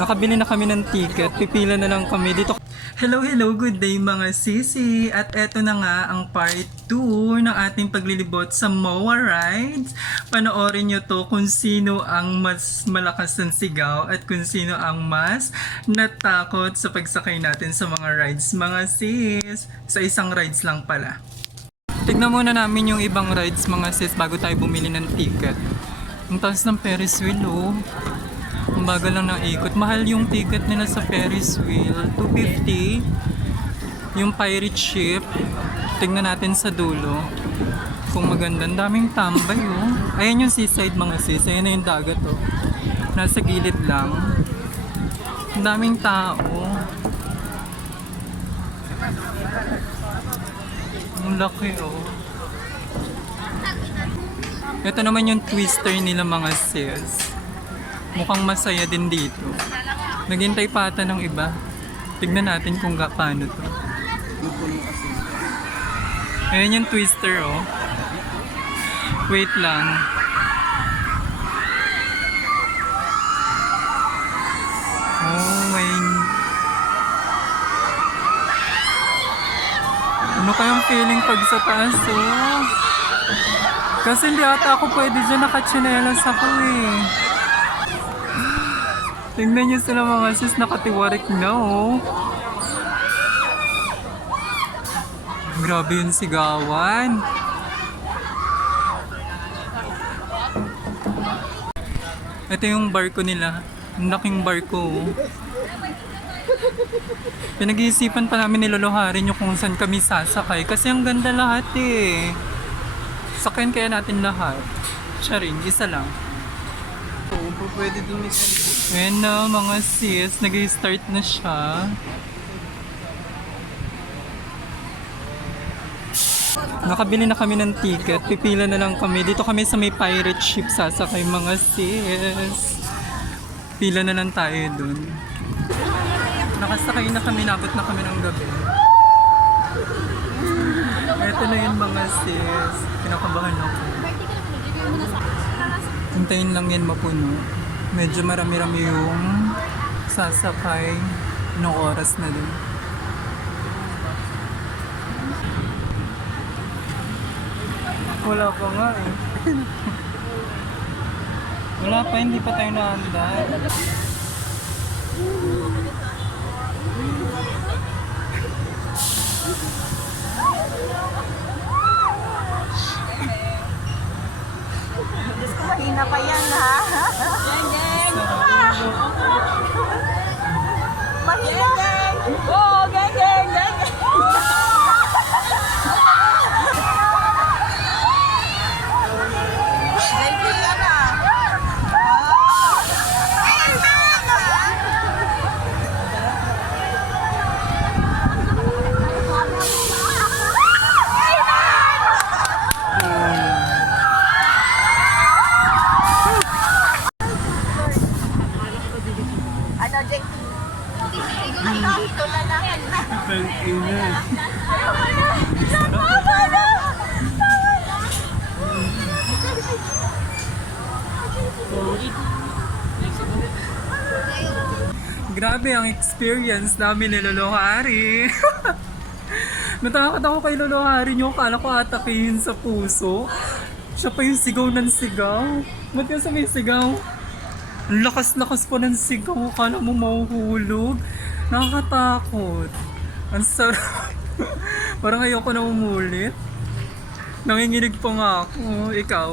Nakabili na kami ng ticket. Pipila na lang kami dito. Hello, hello. Good day mga sisi. At eto na nga ang part 2 ng ating paglilibot sa MOA Rides. Panoorin nyo to kung sino ang mas malakas ng sigaw at kung sino ang mas natakot sa pagsakay natin sa mga rides. Mga sis, sa isang rides lang pala. Tignan muna namin yung ibang rides mga sis bago tayo bumili ng ticket. Ang taas ng Ferris wheel oh. Ang bagal lang ng ikot. Mahal yung ticket nila sa Ferris wheel. 250. Yung pirate ship. Tignan natin sa dulo. Kung maganda. Ang daming tambay oh. Ayan yung seaside mga sis. Ayan na yung dagat oh. Nasa gilid lang. Ang daming tao. Ang laki oh. Ito naman yung twister nila mga sis. Mukhang masaya din dito. Naghintay pa ata ng iba. Tignan natin kung ga paano to. Ayan yung twister oh. Wait lang. Oh my... Ano kayang feeling pag sa taas oh? Kasi hindi ata ako pwede dyan nakatsinelas ako eh. Tingnan niyo sila mga sis nakatiwarik na oh. Grabe yung sigawan. Ito yung barko nila. Ang laking barko. oh. Pinag-iisipan pa namin niloloharin yung kung saan kami sasakay. Kasi ang ganda lahat eh. Sakayin kaya natin lahat. Siya rin, isa lang. Oo, pwede dun isa. Ayan na mga sis, nag-start na siya. Nakabili na kami ng ticket, pipila na lang kami. Dito kami sa may pirate ship sasakay mga sis. Pila na lang tayo dun. Nakasakay na kami, nabot na kami ng gabi. Ito na yun mga sis. Kinakabahan ako. Hintayin lang yan mapuno. Medyo marami-rami yung sasakay ng oras na din. Wala pa nga eh. Wala pa, hindi pa tayo naanda. Diyos ko, mahina pa yan, Dito na lang. Thank you na. Na! Grabe ang experience namin ni Lolo Hari. Natakot ako kay Lolo Hari niyo. Kala ko atakihin sa puso. Siya pa yung sigaw ng sigaw. Ba't yung sa may sigaw? Lakas-lakas po ng sigaw. Kala mo mahuhulog. Nakakatakot. Ang sarap. Parang ayoko na umulit. Nanginginig pa nga ako. Ikaw.